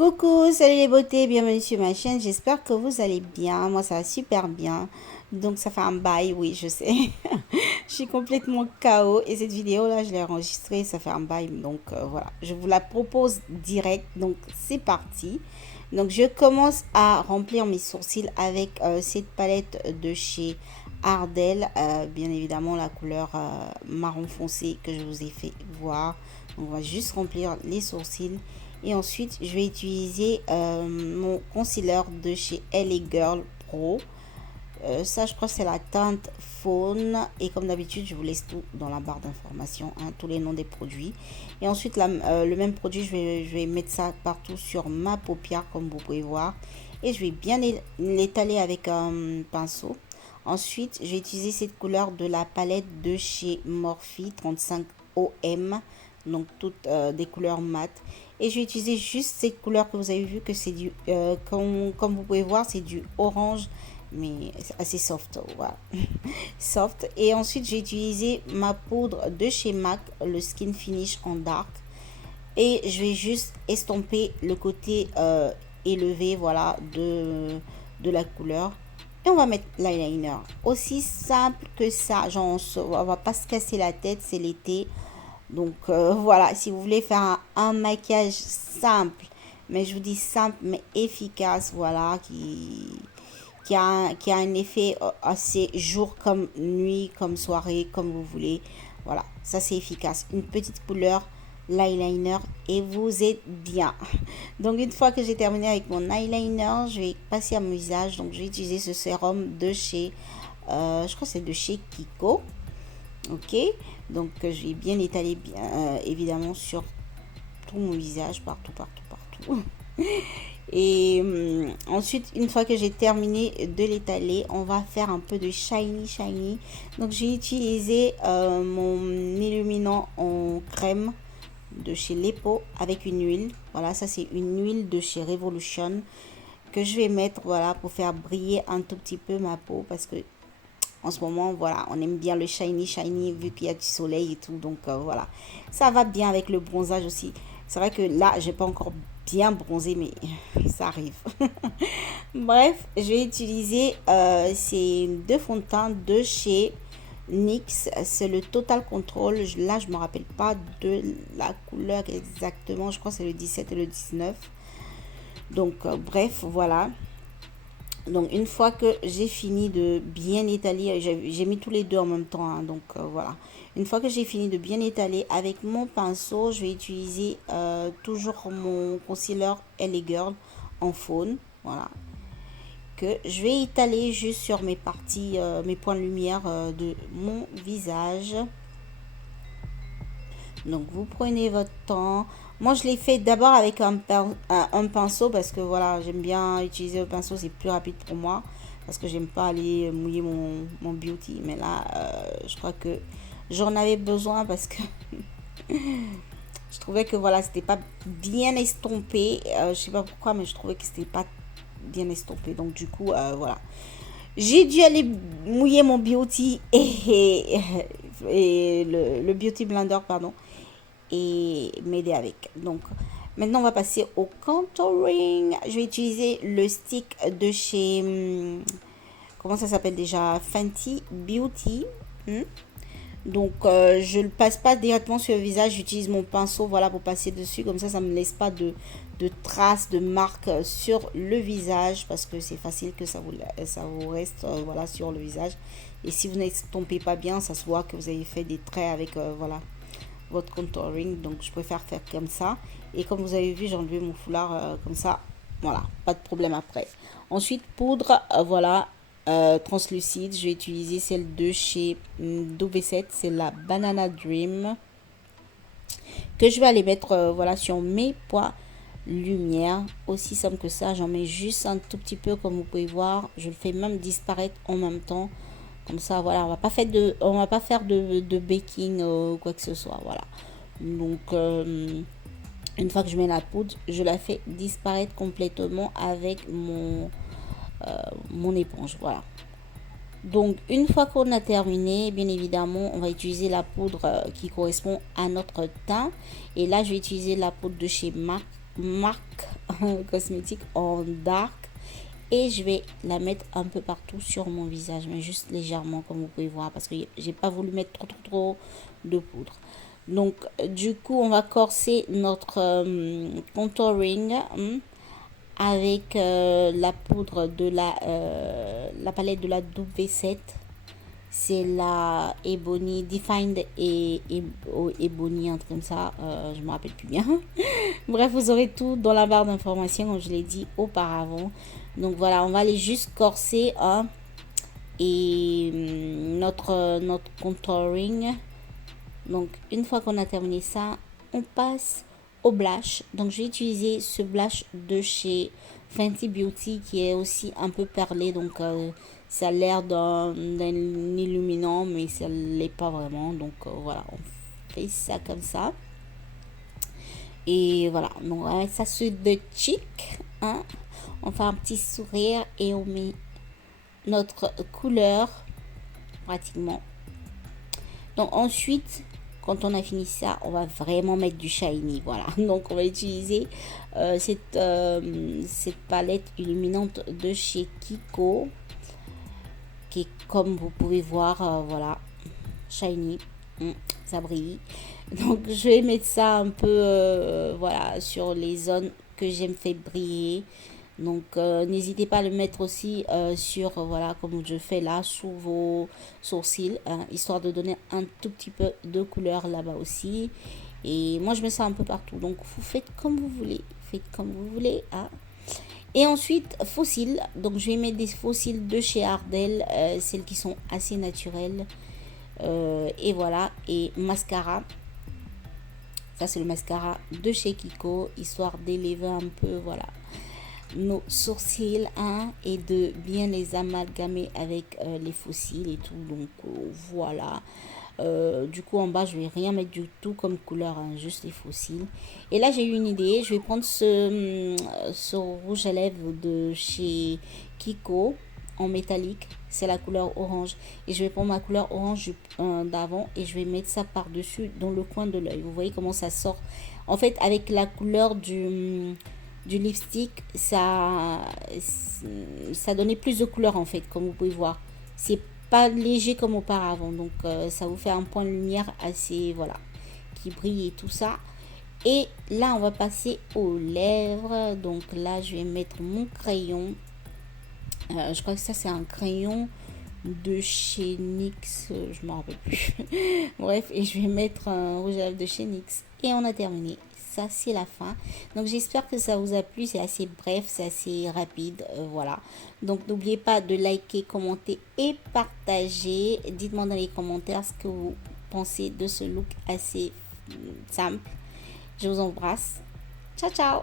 Coucou, salut les beautés, bienvenue sur ma chaîne, j'espère que vous allez bien, moi ça va super bien, donc ça fait un bail, oui je sais, je suis complètement KO et cette vidéo là je l'ai enregistrée, ça fait un bail, donc voilà, je vous la propose direct, donc c'est parti. Donc je commence à remplir mes sourcils avec cette palette de chez Ardell, bien évidemment la couleur marron foncé que je vous ai fait voir. Donc, on va juste remplir les sourcils et ensuite je vais utiliser mon concealer de chez LA Girl Pro. Ça je crois que c'est la teinte faune et comme d'habitude je vous laisse tout dans la barre d'information, hein, tous les noms des produits. Et ensuite le même produit je vais mettre ça partout sur ma paupière comme vous pouvez voir et je vais bien l'étaler avec un pinceau. Ensuite je vais utiliser cette couleur de la palette de chez Morphe 35 OM, donc toutes des couleurs mat, et je vais utiliser juste cette couleur que vous avez vu que c'est du comme vous pouvez voir c'est du orange mais assez soft, voilà. Soft. Et ensuite j'ai utilisé ma poudre de chez MAC, le Skin Finish en dark, et je vais juste estomper le côté élevé, voilà, de la couleur. Et on va mettre l'eyeliner, aussi simple que ça, genre on va pas se casser la tête, c'est l'été, donc voilà, si vous voulez faire un maquillage simple, mais je vous dis simple mais efficace, voilà, qui a un effet assez jour comme nuit, comme soirée, comme vous voulez. Voilà, ça c'est efficace. Une petite couleur, l'eyeliner et vous êtes bien. Donc une fois que j'ai terminé avec mon eyeliner, je vais passer à mon visage. Donc je vais utiliser ce sérum de chez, je crois que c'est de chez Kiko. Ok, donc je vais bien étaler bien, évidemment sur tout mon visage, partout, partout, partout. Et ensuite, une fois que j'ai terminé de l'étaler, on va faire un peu de shiny. Donc j'ai utilisé mon illuminant en crème de chez Lepo avec une huile. Voilà, ça c'est une huile de chez Revolution que je vais mettre, voilà, pour faire briller un tout petit peu ma peau, parce que en ce moment, voilà, on aime bien le shiny vu qu'il y a du soleil et tout. Donc voilà, ça va bien avec le bronzage aussi. C'est vrai que là, j'ai pas encore bien bronzé, mais ça arrive. Bref, je vais utiliser ces deux fonds de teint de chez NYX. C'est le Total Control. Là, je me rappelle pas de la couleur exactement. Je crois que c'est le 17 et le 19. Donc, bref, voilà. Donc une fois que j'ai fini de bien étaler, j'ai mis tous les deux en même temps, hein, donc voilà. Une fois que j'ai fini de bien étaler avec mon pinceau, je vais utiliser toujours mon concealer LA Girl en faune, voilà, que je vais étaler juste sur mes parties, mes points de lumière de mon visage. Donc vous prenez votre temps. Moi je l'ai fait d'abord avec un pinceau parce que voilà, j'aime bien utiliser le pinceau, c'est plus rapide pour moi. Parce que j'aime pas aller mouiller mon beauty. Mais là, je crois que j'en avais besoin parce que je trouvais que voilà, c'était pas bien estompé. Je sais pas pourquoi, mais je trouvais que c'était pas bien estompé. Donc du coup, voilà. J'ai dû aller mouiller mon beauty et le beauty blender, pardon, et m'aider avec. Donc maintenant on va passer au contouring. Je vais utiliser le stick de chez comment ça s'appelle déjà, Fenty Beauty. Donc je ne le passe pas directement sur le visage, j'utilise mon pinceau, voilà, pour passer dessus, comme ça me laisse pas de traces, de marques sur le visage, parce que c'est facile que ça vous reste voilà, sur le visage. Et si vous n'estompez pas bien, ça se voit que vous avez fait des traits avec voilà, votre contouring. Donc je préfère faire comme ça, et comme vous avez vu, j'ai enlevé mon foulard comme ça, voilà, pas de problème après. Ensuite poudre, voilà, translucide, je vais utiliser celle de chez W7, c'est la Banana Dream, que je vais aller mettre voilà, sur mes points lumière. Aussi simple que ça, j'en mets juste un tout petit peu, comme vous pouvez voir, je le fais même disparaître en même temps. Comme ça, voilà, on va pas faire de baking ou quoi que ce soit, voilà. Donc, une fois que je mets la poudre, je la fais disparaître complètement avec mon éponge, voilà. Donc, une fois qu'on a terminé, bien évidemment, on va utiliser la poudre qui correspond à notre teint. Et là, je vais utiliser la poudre de chez MAC marque cosmétique en dark. Et je vais la mettre un peu partout sur mon visage, mais juste légèrement, comme vous pouvez voir, parce que j'ai pas voulu mettre trop de poudre. Donc, du coup, on va corser notre contouring avec la poudre de la palette de la W7. C'est la Ebony, Defined et Ebony, un truc comme ça. Je me rappelle plus bien. Bref, vous aurez tout dans la barre d'informations, comme je l'ai dit auparavant. Donc voilà, on va aller juste corser et notre contouring. Donc une fois qu'on a terminé ça, on passe au blush. Donc j'ai utilisé ce blush de chez Fenty Beauty qui est aussi un peu perlé. Donc ça a l'air d'un illuminant, mais ça ne l'est pas vraiment. Donc voilà, on fait ça comme ça. Et voilà, donc on va mettre ça sur de cheek. Hein. On fait un petit sourire et on met notre couleur pratiquement. Donc ensuite, quand on a fini ça, on va vraiment mettre du shiny. Voilà, donc on va utiliser cette palette illuminante de chez Kiko, qui est, comme vous pouvez voir, voilà, shiny. Ça brille. Donc je vais mettre ça un peu voilà, sur les zones que j'aime faire briller. Donc n'hésitez pas à le mettre aussi sur, voilà, comme je fais là, sous vos sourcils, hein, histoire de donner un tout petit peu de couleur là-bas aussi. Et moi je mets ça un peu partout. Donc vous faites comme vous voulez. Faites comme vous voulez. Hein. Et ensuite, fossiles. Donc je vais mettre des fossiles de chez Ardell, celles qui sont assez naturelles. Et voilà, et mascara, ça c'est le mascara de chez Kiko, histoire d'élever un peu, voilà, nos sourcils, hein, et de bien les amalgamer avec les fossiles et tout. Donc voilà, du coup en bas je vais rien mettre du tout comme couleur, hein, juste les fossiles. Et là j'ai eu une idée, je vais prendre ce rouge à lèvres de chez Kiko en métallique, c'est la couleur orange, et je vais prendre ma couleur orange d'avant et je vais mettre ça par dessus dans le coin de l'œil. Vous voyez comment ça sort en fait avec la couleur du lipstick. Ça donnait plus de couleur en fait, comme vous pouvez voir. C'est pas léger comme auparavant, donc ça vous fait un point de lumière assez, voilà, qui brille et tout ça. Et là on va passer aux lèvres. Donc là je vais mettre mon crayon. Je crois que ça c'est un crayon de chez NYX, je me rappelle plus. Bref, et je vais mettre un rouge à lèvres de chez NYX. Et on a terminé. Ça c'est la fin. Donc j'espère que ça vous a plu. C'est assez bref, c'est assez rapide. Voilà. Donc n'oubliez pas de liker, commenter et partager. Dites-moi dans les commentaires ce que vous pensez de ce look assez simple. Je vous embrasse. Ciao ciao.